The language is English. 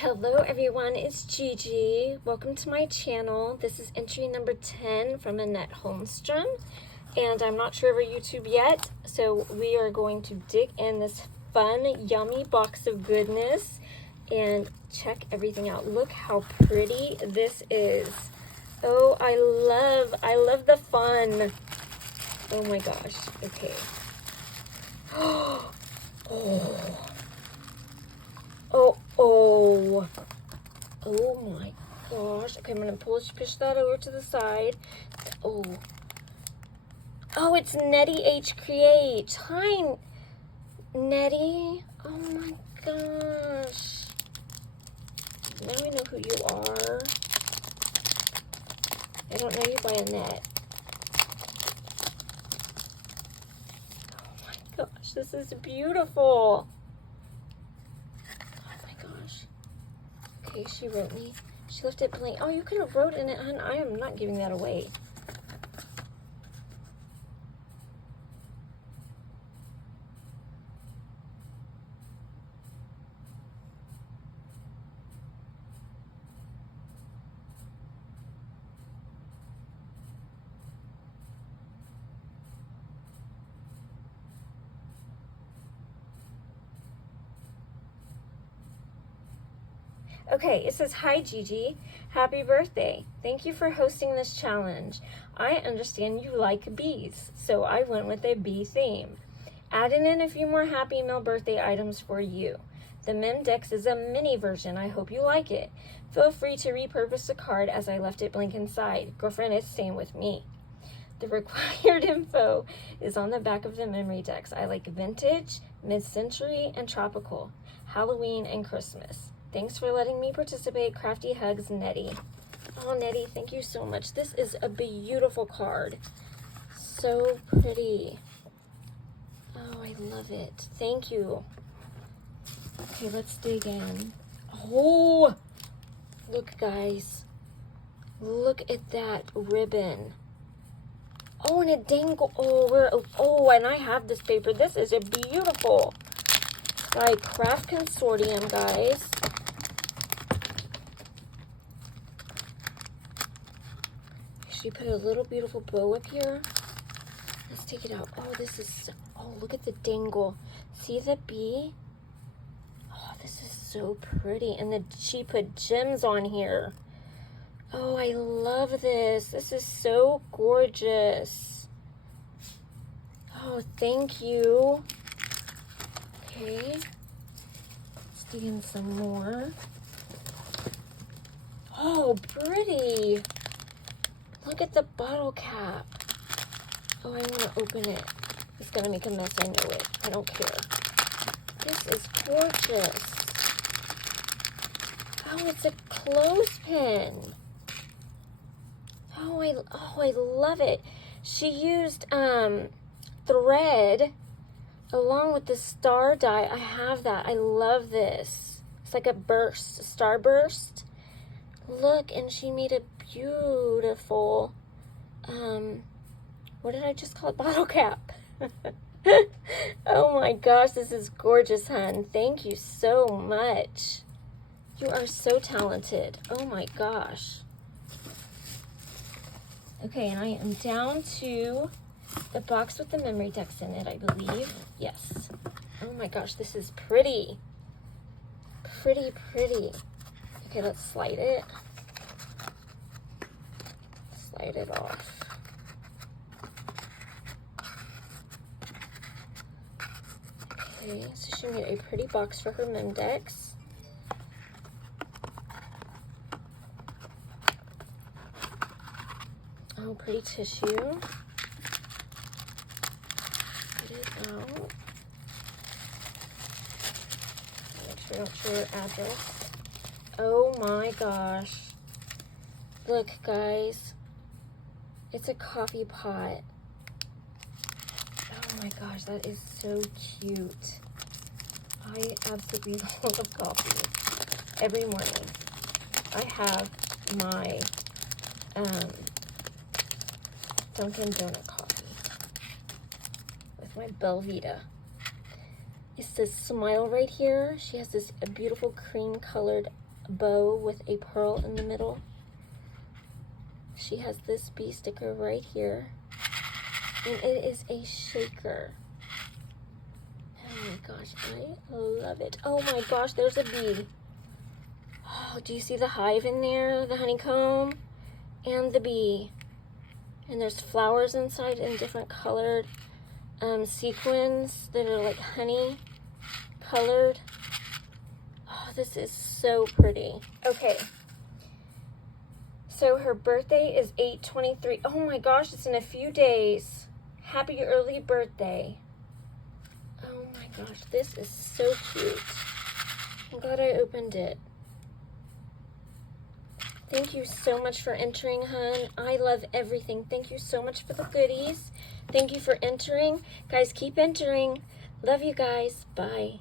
Hello everyone, it's Gigi. Welcome to my channel. This is entry number 10 from Annette Holmstrom, and I'm not sure of her YouTube yet, so we are going to dig in this fun, yummy box of goodness and check everything out. Look how pretty this is. Oh, I love the fun. Oh my gosh, okay. Oh my gosh. Okay, I'm gonna push that over to the side. Oh, it's Nettiehcreates. Hi, Nettie. Oh my gosh. Now I know who you are. I don't know you by Annette. Oh my gosh, this is beautiful. Okay, she wrote me. She left it blank. Oh, you could have wrote in it, hon. I am not giving that away. Okay, it says, "Hi Gigi, happy birthday. Thank you for hosting this challenge. I understand you like bees, so I went with a bee theme. Adding in a few more Happy Meal birthday items for you. The Memdex is a mini version. I hope you like it. Feel free to repurpose the card as I left it blank inside. Girlfriend is staying with me. The required info is on the back of the memory decks. I like vintage, mid-century, and tropical, Halloween, and Christmas. Thanks for letting me participate. Crafty hugs, Nettie." Oh, Nettie, thank you so much. This is a beautiful card. So pretty. Oh, I love it. Thank you. Okay, let's dig in. Oh, look, guys. Look at that ribbon. Oh, and a dangle. Oh, and I have this paper. This is a beautiful. By Craft Consortium, guys. She put a little beautiful bow up here. Let's take it out. Oh, this is, look at the dangle. See the bee? Oh, this is so pretty. And she put gems on here. Oh, I love this. This is so gorgeous. Oh, thank you. Okay. Let's dig in some more. Oh, pretty. Look at the bottle cap. Oh, I want to open it. It's going to make a mess, I know it. I don't care. This is gorgeous. Oh, it's a clothespin. Oh, I love it. She used thread along with the star die. I have that. I love this. It's like a burst, a starburst. Look, and she made a beautiful, what did I just call it? Bottle cap. Oh my gosh, this is gorgeous, hun. Thank you so much. You are so talented. Oh my gosh. Okay, and I am down to the box with the memory decks in it, I believe. Yes. Oh my gosh, this is pretty. Pretty, pretty. Okay, let's slide it. Slide it off. Okay, so she made a pretty box for her Memdex. Oh, pretty tissue. Get it out. Make sure I don't show her address. Oh my gosh. Look, guys. It's a coffee pot. Oh my gosh, that is so cute. I absolutely love coffee. Every morning. I have my Dunkin' Donut coffee with my Belvita. It says smile right here. She has this beautiful cream colored bow with a pearl in the middle. She has this bee sticker right here. And it is a shaker. Oh my gosh, I love it. Oh my gosh, there's a bee. Oh, do you see the hive in there? The honeycomb and the bee. And there's flowers inside in different colored sequins that are like honey colored. Oh, this is so pretty. Okay. So her birthday is 8/23. Oh my gosh, it's in a few days. Happy early birthday. Oh my gosh, this is so cute. I'm glad I opened it. Thank you so much for entering, hun. I love everything. Thank you so much for the goodies. Thank you for entering. Guys, keep entering. Love you guys. Bye.